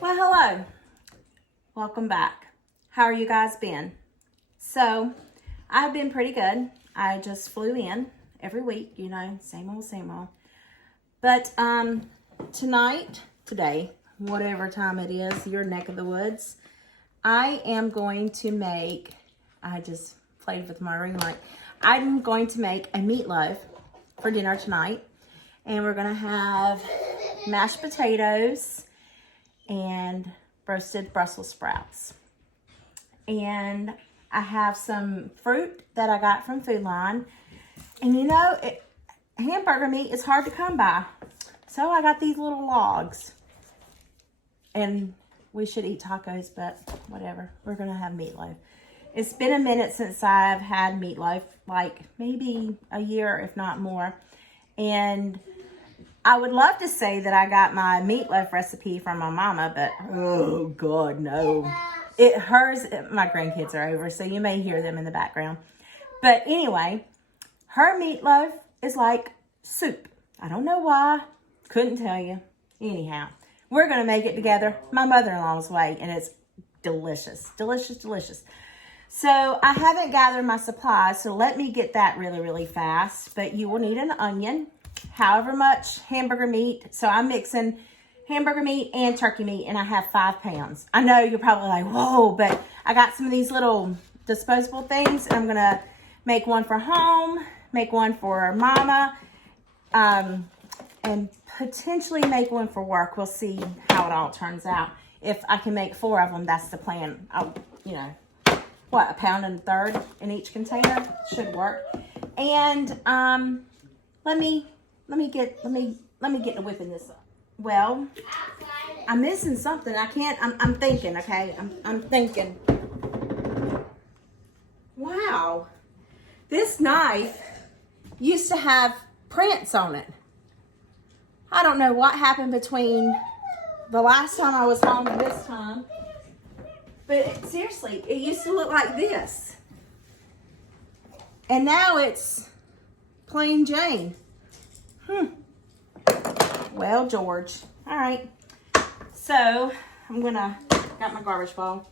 Well, hello. Welcome back. How are you guys been? So, I've been pretty good. I just flew in every week, same old, same old. But today, whatever time it is, your neck of the woods, I am going to make, I just played with my ring light. I'm going to make a meatloaf for dinner tonight. And we're going to have mashed potatoes and roasted Brussels sprouts. And I have some fruit that I got from Food Line. And hamburger meat is hard to come by. So I got these little logs. And we should eat tacos, but whatever. We're going to have meatloaf. It's been a minute since I've had meatloaf, like maybe a year, if not more. And I would love to say that I got my meatloaf recipe from my mama, but oh God, no. My grandkids are over, so you may hear them in the background. But anyway, her meatloaf is like soup. I don't know why. Couldn't tell you. Anyhow, we're going to make it together my mother-in-law's way, and it's delicious. Delicious, delicious. So I haven't gathered my supplies, so let me get that really, really fast. But you will need an onion, however much hamburger meat. So I'm mixing hamburger meat and turkey meat, and I have 5 pounds. I know you're probably like, whoa, but I got some of these little disposable things, and I'm going to make one for home, make one for mama, and potentially make one for work. We'll see how it all turns out. If I can make 4 of them, that's the plan. What, 1.33 pounds in each container should work. And let me get to whipping this up. Well, I'm missing something. I'm thinking, okay? I'm thinking. Wow. This knife used to have prints on it. I don't know what happened between the last time I was home and this time. But seriously, it used to look like this. And now it's plain Jane. Well, George. All right. So, got my garbage bowl.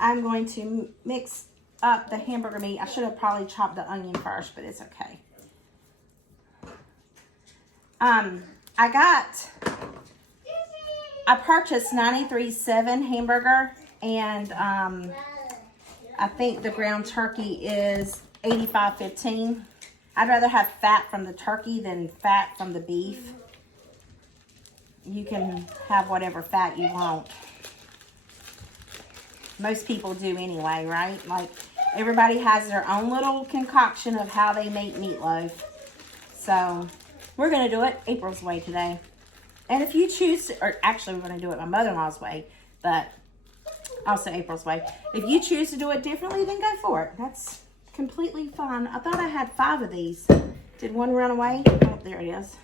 I'm going to mix up the hamburger meat. I should have probably chopped the onion first, but it's okay. I purchased 93.7 hamburger, and I think the ground turkey is 85.15. I'd rather have fat from the turkey than fat from the beef. You can have whatever fat you want. Most people do anyway, right? Like, everybody has their own little concoction of how they make meatloaf. So, we're going to do it April's way today. And if you choose to, or actually we're going to do it my mother-in-law's way, but also April's way. If you choose to do it differently, then go for it. That's completely fine. I thought I had 5 of these. Did one run away? Oh, there it is.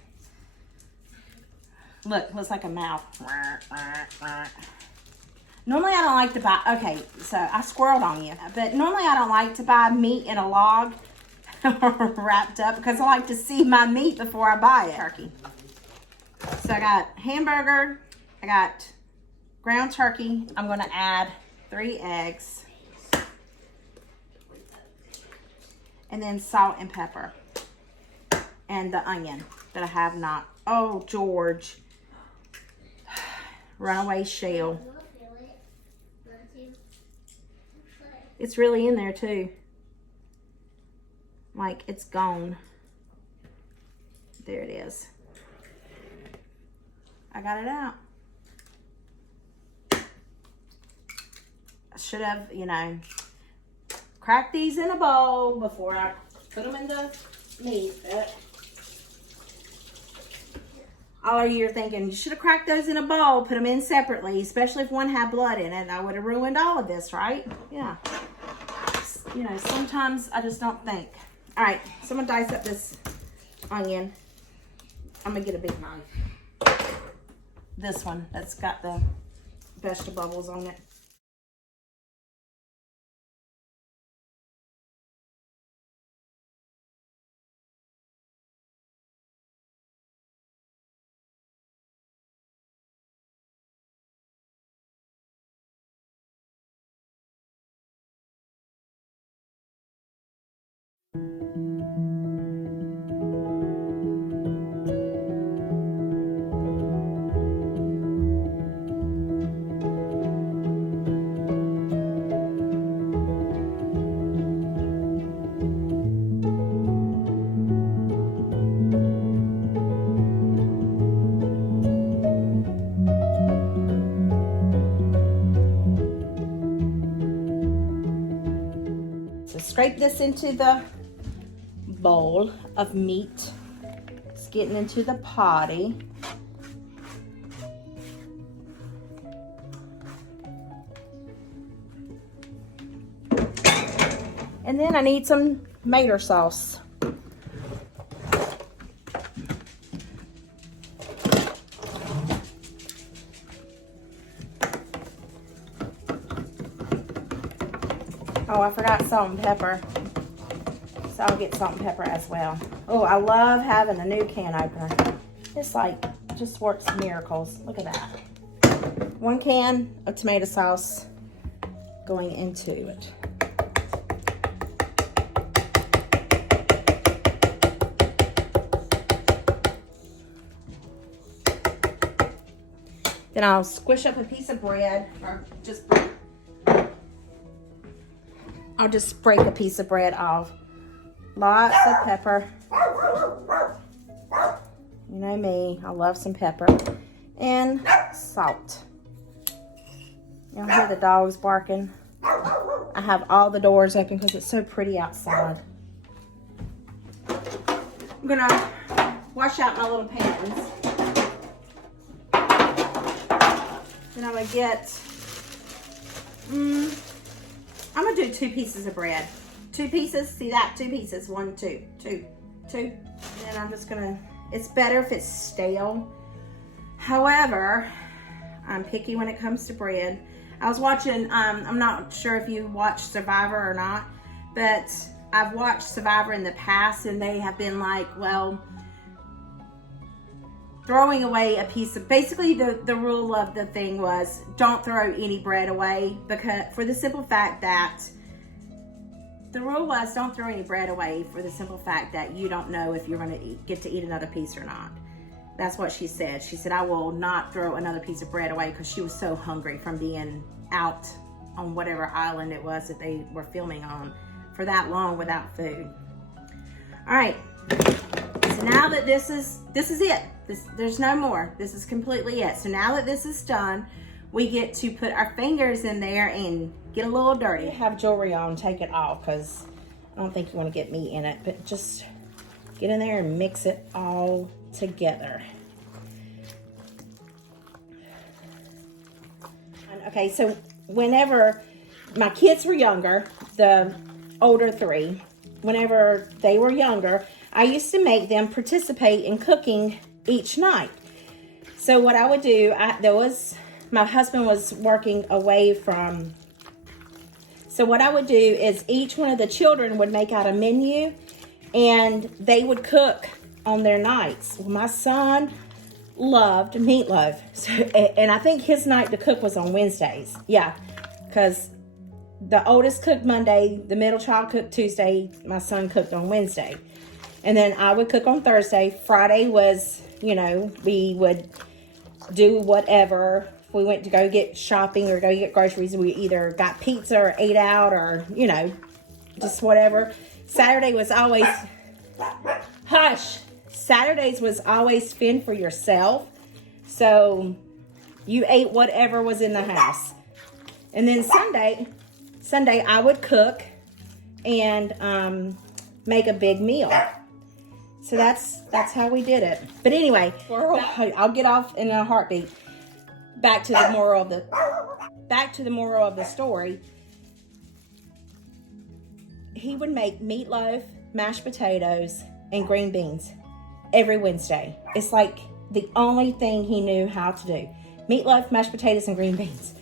Look, looks like a mouth. Normally I don't like to buy, okay, so I squirreled on you. But normally I don't like to buy meat in a log wrapped up because I like to see my meat before I buy it. Turkey. So I got hamburger, I got ground turkey. I'm going to add 3 eggs. And then salt and pepper. And the onion that I have not. Oh, George. Runaway shell. It's really in there too. Like, it's gone. There it is. I got it out. I should have, cracked these in a bowl before I put them in the meat. But all of you are thinking, you should have cracked those in a bowl, put them in separately, especially if one had blood in it. I would have ruined all of this, right? Yeah. Sometimes I just don't think. All right, so I'm going to dice up this onion. I'm going to get a big knife. This one that's got the vegetables on it. scrape this into the bowl of meat. It's getting into the potty. And then I need some tomato sauce. Oh, I forgot salt and pepper. So I'll get salt and pepper as well. Oh, I love having a new can opener. It's like, just works miracles. Look at that. 1 can of tomato sauce going into it. Then I'll squish up a piece of bread, or just bread. I'll just break a piece of bread off. Lots of pepper. You know me, I love some pepper. And salt. Y'all hear the dogs barking? I have all the doors open because it's so pretty outside. I'm gonna wash out my little pans. Then I'm gonna get, I'm gonna do 2 pieces of bread. 2 pieces, see that? 2 pieces, 1, 2, 2, 2. And then I'm just gonna, it's better if it's stale. However, I'm picky when it comes to bread. I was watching, I'm not sure if you watched Survivor or not, but I've watched Survivor in the past and they have been like, well, throwing away a piece of, basically the rule of the thing was don't throw any bread away, because for the simple fact that the rule was don't throw any bread away for the simple fact that you don't know if you're going to get to eat another piece or not. That's what she said. She said, I will not throw another piece of bread away, because she was so hungry from being out on whatever island it was that they were filming on for that long without food. All right. So now that this is it. There's no more. This is completely it. So now that this is done, we get to put our fingers in there and get a little dirty. Have jewelry on, take it off, because I don't think you want to get meat in it, but just get in there and mix it all together. Okay, so whenever my kids were younger, the older 3, whenever they were younger, I used to make them participate in cooking each night. So what I would do, my husband was working away from, so what I would do is each one of the children would make out a menu and they would cook on their nights. Well, my son loved meatloaf, so, and I think his night to cook was on Wednesdays. Yeah, because the oldest cooked Monday, the middle child cooked Tuesday, my son cooked on Wednesday. And then I would cook on Thursday. Friday was, you know, we would do whatever. If we went to go get shopping or go get groceries, we either got pizza or ate out, or, you know, just whatever. Saturday was always, hush, Saturdays was always fend for yourself. So you ate whatever was in the house. And then Sunday I would cook and make a big meal. So that's how we did it. But anyway, I'll get off in a heartbeat. Back to the moral of the story. He would make meatloaf, mashed potatoes, and green beans every Wednesday. It's like the only thing he knew how to do. Meatloaf, mashed potatoes, and green beans.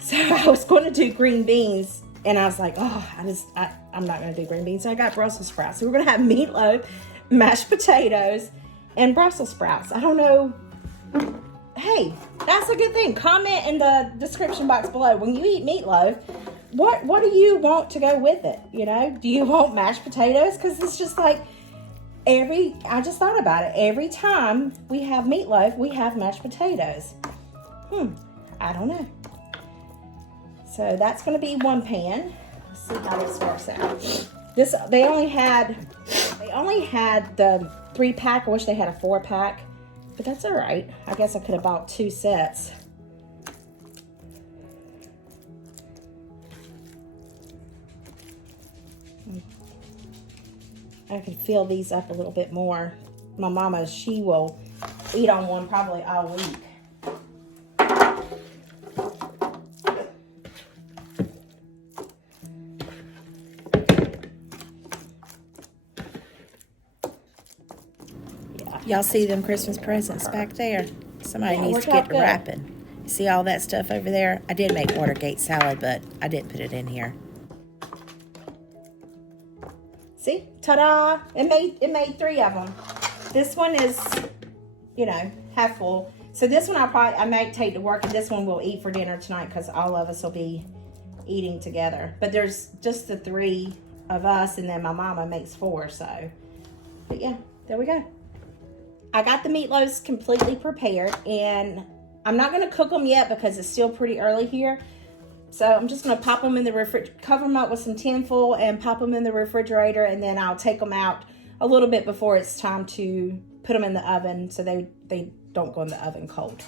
So I was going to do green beans, and I was like, oh, I'm not going to do green beans. So I got Brussels sprouts. So we're going to have meatloaf, mashed potatoes, and Brussels sprouts. I don't know. Hey, that's a good thing. Comment in the description box below. When you eat meatloaf, what do you want to go with it? You know, do you want mashed potatoes? Because it's just like I just thought about it. Every time we have meatloaf, we have mashed potatoes. I don't know. So that's going to be one pan. Let's see how this works out. They only had the 3-pack. I wish they had a 4-pack, but that's all right. I guess I could have bought 2 sets. I can fill these up a little bit more. My mama, she will eat on one probably all week. Y'all see them Christmas presents back there? Somebody needs to get to wrapping. You see all that stuff over there? I did make Watergate salad, but I didn't put it in here. See? Ta-da! It made 3 of them. This one is, you know, half full. So this one I might take to work, and this one we'll eat for dinner tonight because all of us will be eating together. But there's just the 3 of us, and then my mama makes 4. So, but yeah, there we go. I got the meatloaves completely prepared, and I'm not going to cook them yet because it's still pretty early here. So I'm just going to pop them in the refrigerator, cover them up with some tin foil and pop them in the refrigerator, and then I'll take them out a little bit before it's time to put them in the oven so they don't go in the oven cold.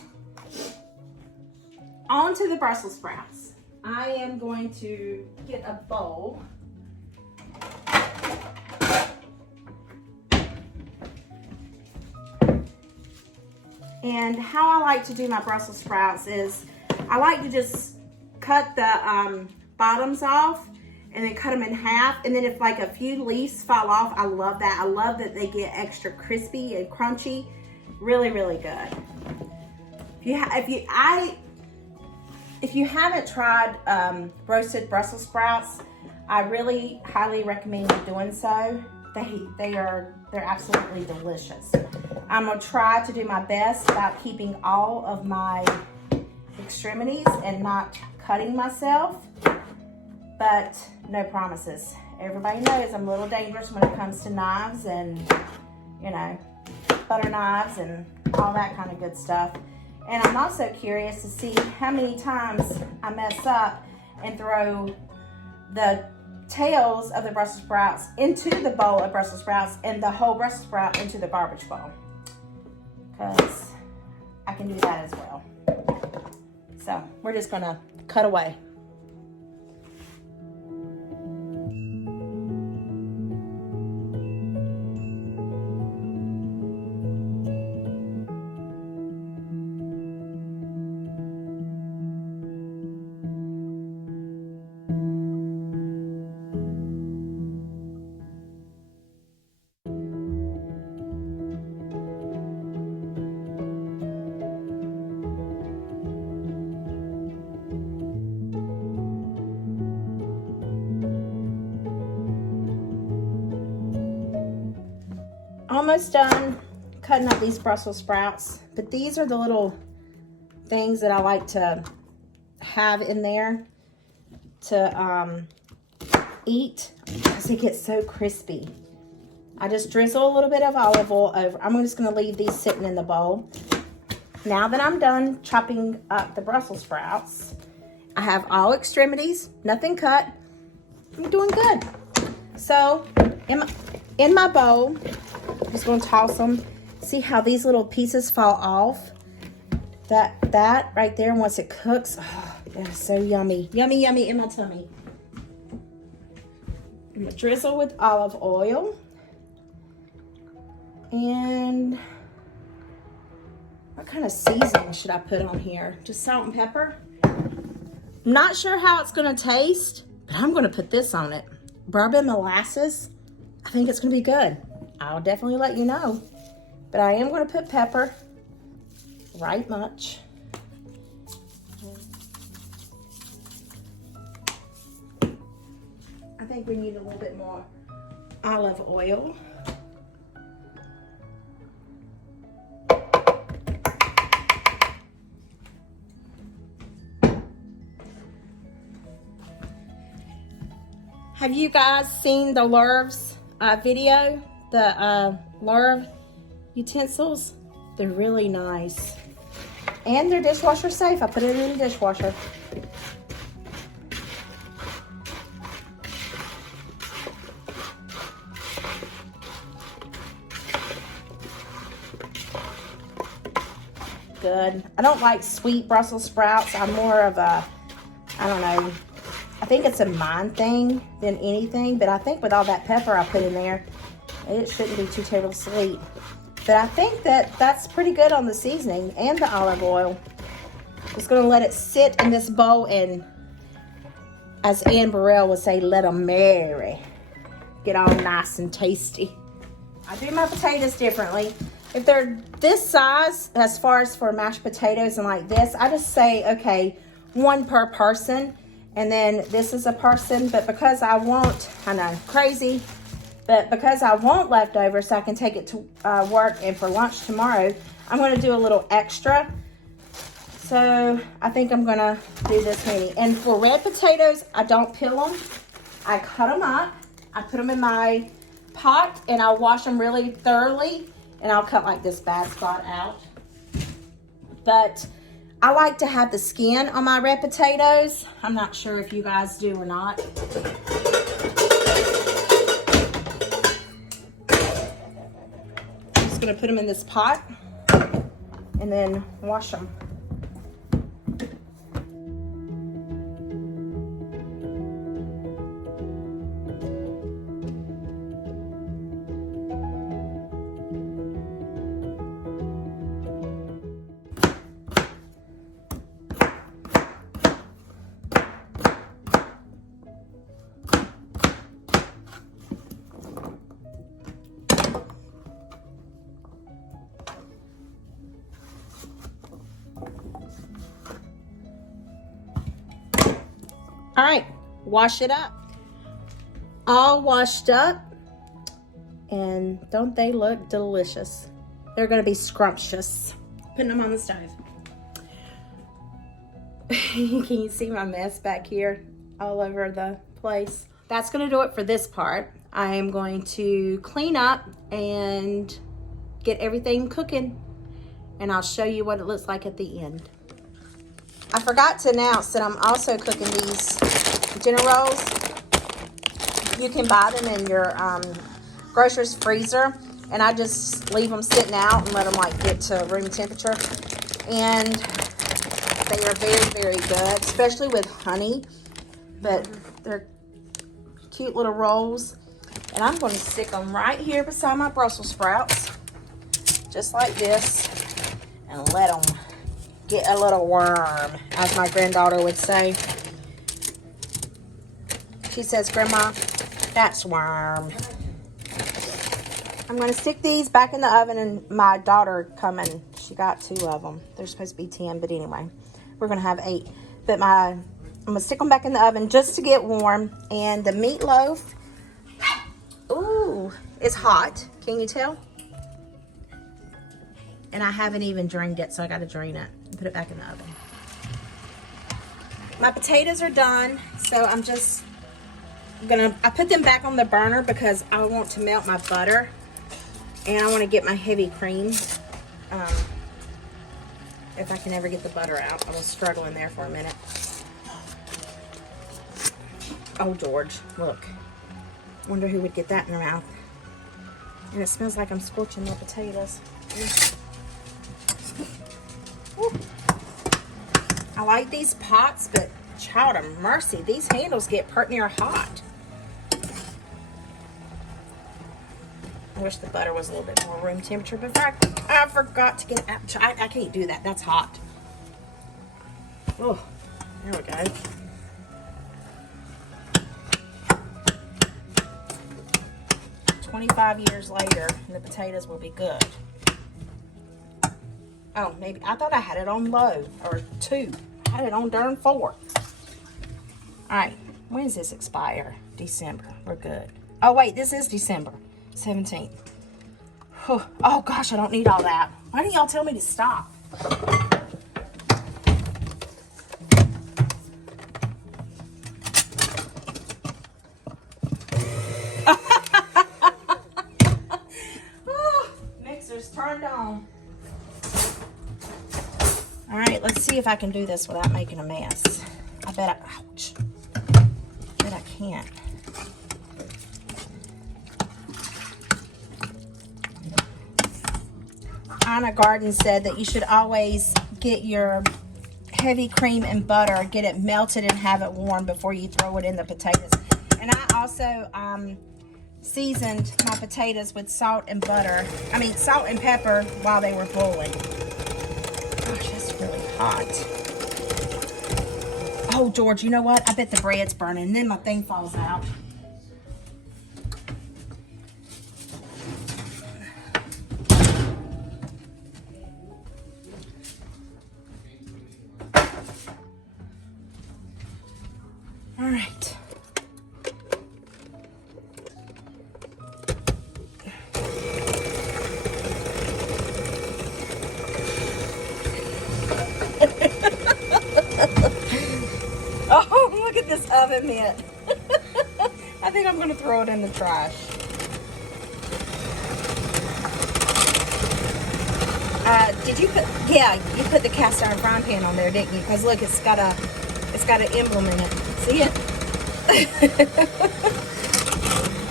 On to the Brussels sprouts. I am going to get a bowl. And how I like to do my Brussels sprouts is I like to just cut the bottoms off and then cut them in half. And then if like a few leaves fall off, I love that. I love that they get extra crispy and crunchy. Really, really good. If you haven't tried roasted Brussels sprouts, I really highly recommend you doing so. They're absolutely delicious. I'm gonna try to do my best about keeping all of my extremities and not cutting myself, but no promises. Everybody knows I'm a little dangerous when it comes to knives and, you know, butter knives and all that kind of good stuff. And I'm also curious to see how many times I mess up and throw the tails of the Brussels sprouts into the bowl of Brussels sprouts and the whole Brussels sprout into the garbage bowl, because I can do that as well. So we're just gonna cut away. Almost done cutting up these Brussels sprouts, but these are the little things that I like to have in there to eat because it gets so crispy. I just drizzle a little bit of olive oil over. I'm just going to leave these sitting in the bowl. Now that I'm done chopping up the Brussels sprouts, I have all extremities, nothing cut. I'm doing good. So in my bowl, I'm just going to toss them. See how these little pieces fall off? That right there, once it cooks, oh, that is so yummy. Yummy, yummy in my tummy. I'm going to drizzle with olive oil. And what kind of seasoning should I put on here? Just salt and pepper? I'm not sure how it's going to taste, but I'm going to put this on it. Bourbon molasses. I think it's going to be good. I'll definitely let you know. But I am going to put pepper, right much. I think we need a little bit more olive oil. Have you guys seen the Lurv's video? The Lurv utensils? They're really nice. And they're dishwasher safe. I put it in the dishwasher. Good. I don't like sweet Brussels sprouts. I'm more of a, I don't know, I think it's a mind thing than anything, but I think with all that pepper I put in there, It shouldn't be too terribly sweet. But I think that that's pretty good on the seasoning and the olive oil. Just gonna let it sit in this bowl and, as Ann Burrell would say, let them marry. Get all nice and tasty. I do my potatoes differently. If they're this size, as far as for mashed potatoes and like this, I just say, okay, 1 per person. And then this is a person, but because I want, I know, crazy, but because I want leftovers so I can take it to work and for lunch tomorrow, I'm gonna do a little extra. So I think I'm gonna do this many. And for red potatoes, I don't peel them. I cut them up. I put them in my pot and I'll wash them really thoroughly. And I'll cut like this bad spot out. But I like to have the skin on my red potatoes. I'm not sure if you guys do or not. I'm just gonna put them in this pot and then wash them. All right, wash it up. All washed up. And don't they look delicious? They're gonna be scrumptious. Putting them on the stove. Can you see my mess back here all over the place? That's gonna do it for this part. I am going to clean up and get everything cooking, and I'll show you what it looks like at the end. I forgot to announce that I'm also cooking these dinner rolls. You can buy them in your grocer's freezer, and I just leave them sitting out and let them like get to room temperature. And they are very, very good, especially with honey. But they're cute little rolls. And I'm going to stick them right here beside my Brussels sprouts, just like this, and let them get a little worm, as my granddaughter would say. She says, Grandma, that's worm. I'm going to stick these back in the oven, and my daughter coming, she got 2 of them. They're supposed to be 10, but anyway, we're going to have 8. But I'm going to stick them back in the oven just to get warm. And the meatloaf, ooh, it's hot. Can you tell? And I haven't even drained it, so I got to drain it and put it back in the oven. My potatoes are done, so I'm just I put them back on the burner because I want to melt my butter, and I want to get my heavy cream. If I can ever get the butter out. I was struggling there for a minute. Oh, George, look. Wonder who would get that in their mouth. And it smells like I'm scorching the potatoes. Ooh. I like these pots, but child of mercy, these handles get pert near hot. I wish the butter was a little bit more room temperature, but I forgot to get it out. I can't do that. That's hot. Oh, there we go. $25 later, the potatoes will be good. Oh, maybe I thought I had it on low, or 2. I had it on darn 4. All right, when does this expire? December. We're good. Oh wait, this is December 17th. Oh gosh, I don't need all that. Why didn't y'all tell me to stop? Mixer's turned on. All right, let's see if I can do this without making a mess. I bet ouch. I bet I can't. Anna Garden said that you should always get your heavy cream and butter, get it melted and have it warm before you throw it in the potatoes. And I also seasoned my potatoes with salt and butter. I mean, salt and pepper while they were boiling. Gosh, that's really hot. Oh, George, you know what? I bet the bread's burning, and then my thing falls out. All right. Oh, look at this oven mitt. I think I'm going to throw it in the trash. Did you put, yeah, you put the cast iron frying pan on there, didn't you? Because look, it's got an emblem in it. See it?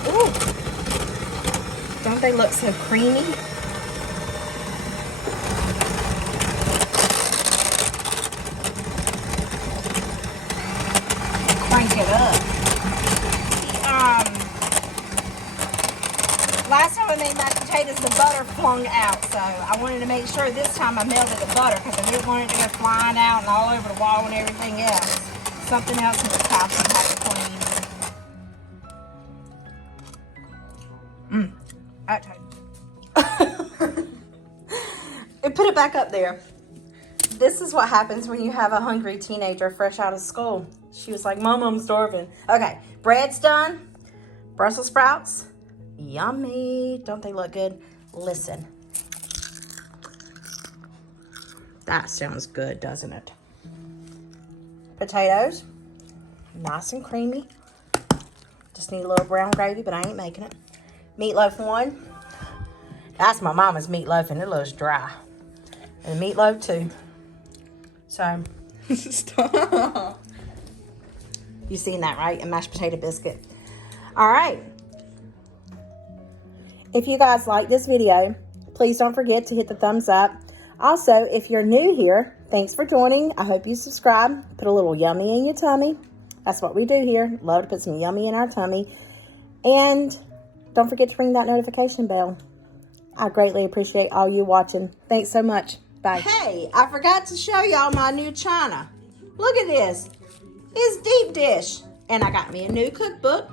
Ooh. Don't they look so creamy? Crank it up. Last time I made mashed potatoes, the butter flung out, so I wanted to make sure this time I melted the butter because I didn't want it to go flying out and all over the wall and everything else. Something else in the house I have to clean. And put it back up there. This is what happens when you have a hungry teenager fresh out of school. She was like, Mom, I'm starving. Okay, bread's done. Brussels sprouts. Yummy. Don't they look good? Listen. That sounds good, doesn't it? Potatoes. Nice and creamy. Just need a little brown gravy, but I ain't making it. Meatloaf 1. That's my mama's meatloaf, and it looks dry. And meatloaf 2. So, stop. You seen that, right? A mashed potato biscuit. All right. If you guys like this video, please don't forget to hit the thumbs up. Also, if you're new here, thanks for joining. I hope you subscribe. Put a little yummy in your tummy. That's what we do here. Love to put some yummy in our tummy. And don't forget to ring that notification bell. I greatly appreciate all you watching. Thanks so much. Bye. Hey, I forgot to show y'all my new china. Look at this. It's deep dish. And I got me a new cookbook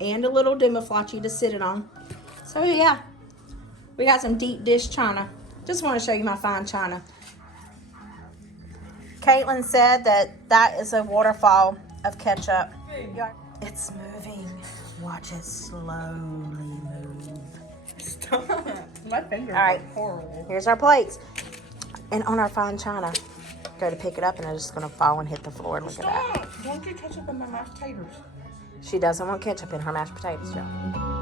and a little dimaflachi to sit it on. So yeah, we got some deep dish china. Just want to show you my fine china. Caitlin said that is a waterfall of ketchup. It's moving. Watch it slowly move. Stop. My fingers are horrible. Here's our plates. And on our fine china, go to pick it up and it's just going to fall and hit the floor. Look at that. Don't get ketchup in my mashed potatoes. She doesn't want ketchup in her mashed potatoes, y'all.